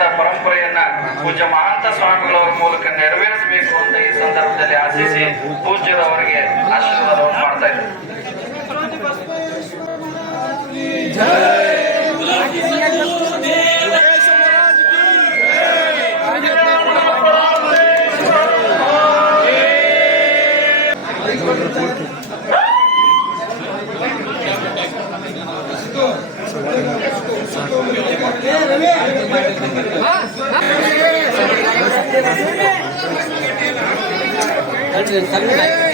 the ಪರಂಪರೆಯನ್ನ ಪೂಜ ಮಹಾಂತ ಸ್ವಾಕವರ ಮೂಲಕ ನಿರ್ವಹಿಸಬೇಕು ಅಂತ ಈ ಸಂದರ್ಭದಲ್ಲಿ ಆಸಿಸಿ ಪೂಜ್ಯರವರಿಗೆ ಆಶೀರ್ವಾದ ರೂಪ ಮಾಡ್ತಾ ಇದ್ದೀವಿ ಜೈ ಗುಲಾಬಿ ಸಿಂಗು ದೇವರು ಕೇಶವರಾಜ್ಜಿ ಜೈ ಜೈ ತಪೋಬಲದ ಜೈ தண்ணி